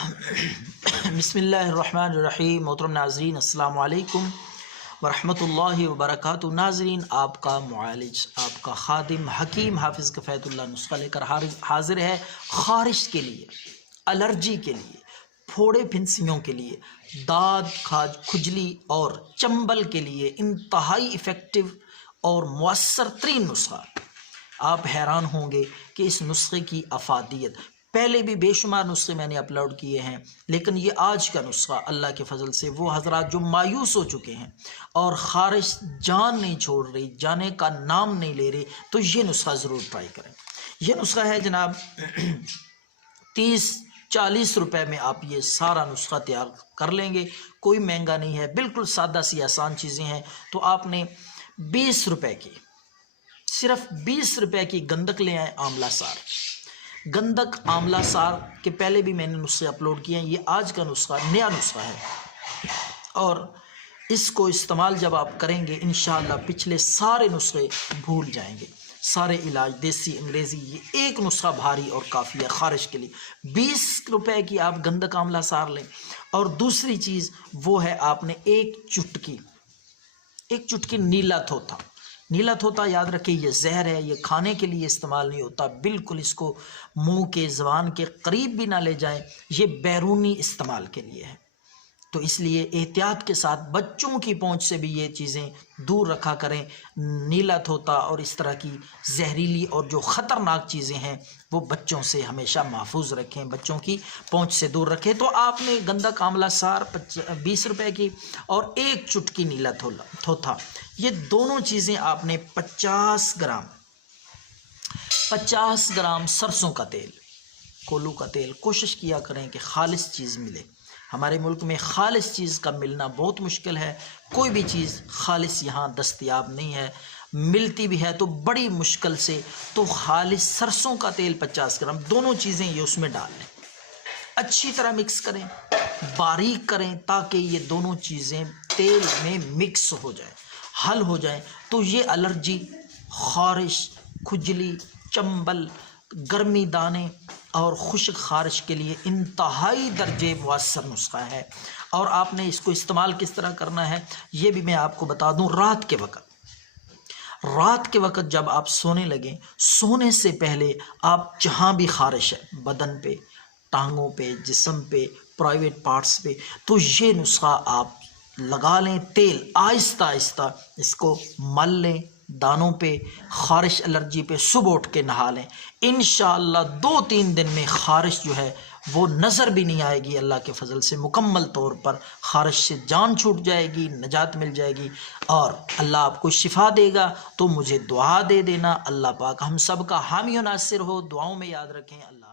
بسم اللہ الرحمن الرحیم۔ محترم ناظرین السلام علیکم ورحمۃ اللہ وبرکاتہ۔ ناظرین، آپ کا معالج، آپ کا خادم حکیم حافظ کفایت اللہ نسخہ لے کر حاضر ہے خارش کے لیے، الرجی کے لیے، پھوڑے پھنسیوں کے لیے، داد کھاج کھجلی اور چنبل کے لیے انتہائی ایفیکٹو اور مؤثر ترین نسخہ۔ آپ حیران ہوں گے کہ اس نسخے کی افادیت، پہلے بھی بے شمار نسخے میں نے اپلوڈ کیے ہیں، لیکن یہ آج کا نسخہ اللہ کے فضل سے وہ حضرات جو مایوس ہو چکے ہیں اور خارش جان نہیں چھوڑ رہی، جانے کا نام نہیں لے رہے، تو یہ نسخہ ضرور ٹرائی کریں۔ یہ نسخہ ہے جناب 30-40 روپے میں آپ یہ سارا نسخہ تیار کر لیں گے، کوئی مہنگا نہیں ہے، بالکل سادہ سی آسان چیزیں ہیں۔ تو آپ نے 20 روپے کی، صرف 20 روپے کی گندک لے آئیں، آملہ سار۔ گندک آملہ سار کے پہلے بھی میں نے نسخے اپلوڈ کیے ہیں، یہ آج کا نسخہ نیا نسخہ ہے، اور اس کو استعمال جب آپ کریں گے انشاءاللہ پچھلے سارے نسخے بھول جائیں گے، سارے علاج دیسی انگریزی، یہ ایک نسخہ بھاری اور کافی ہے خارش کے لیے۔ 20 روپے کی آپ گندک آملہ سار لیں، اور دوسری چیز وہ ہے آپ نے ایک چٹکی نیلا تھوتھا۔ نیلا تھوتھا یاد رکھیں، یہ زہر ہے، یہ کھانے کے لیے استعمال نہیں ہوتا، بالکل اس کو منہ کے زبان کے قریب بھی نہ لے جائیں، یہ بیرونی استعمال کے لیے ہے۔ تو اس لیے احتیاط کے ساتھ بچوں کی پہنچ سے بھی یہ چیزیں دور رکھا کریں۔ نیلا تھوتھا اور اس طرح کی زہریلی اور جو خطرناک چیزیں ہیں وہ بچوں سے ہمیشہ محفوظ رکھیں، بچوں کی پہنچ سے دور رکھیں۔ تو آپ نے گندک آملہ سار 20 روپے کی اور ایک چٹکی نیلا تھوتھا، یہ دونوں چیزیں آپ نے 50 گرام سرسوں کا تیل، کولو کا تیل، کوشش کیا کریں کہ خالص چیز ملے۔ ہمارے ملک میں خالص چیز کا ملنا بہت مشکل ہے، کوئی بھی چیز خالص یہاں دستیاب نہیں ہے، ملتی بھی ہے تو بڑی مشکل سے۔ تو خالص سرسوں کا تیل 50 گرام، دونوں چیزیں یہ اس میں ڈال لیں، اچھی طرح مکس کریں، باریک کریں، تاکہ یہ دونوں چیزیں تیل میں مکس ہو جائیں، حل ہو جائیں۔ تو یہ الرجی، خارش، کھجلی، چنبل، گرمی دانے اور خشک خارش کے لیے انتہائی درجے مؤثر نسخہ ہے۔ اور آپ نے اس کو استعمال کس طرح کرنا ہے یہ بھی میں آپ کو بتا دوں۔ رات کے وقت جب آپ سونے لگیں، سونے سے پہلے آپ جہاں بھی خارش ہے، بدن پہ، ٹانگوں پہ، جسم پہ، پرائیویٹ پارٹس پہ، تو یہ نسخہ آپ لگا لیں، تیل آہستہ آہستہ اس کو مل لیں دانوں پہ، خارش الرجی پہ، صبح اٹھ کے نہا لیں، انشاءاللہ 2-3 دن میں خارش جو ہے وہ نظر بھی نہیں آئے گی، اللہ کے فضل سے مکمل طور پر خارش سے جان چھوٹ جائے گی، نجات مل جائے گی، اور اللہ آپ کو شفا دے گا۔ تو مجھے دعا دے دینا، اللہ پاک ہم سب کا حامی و ناصر ہو، دعاؤں میں یاد رکھیں۔ اللہ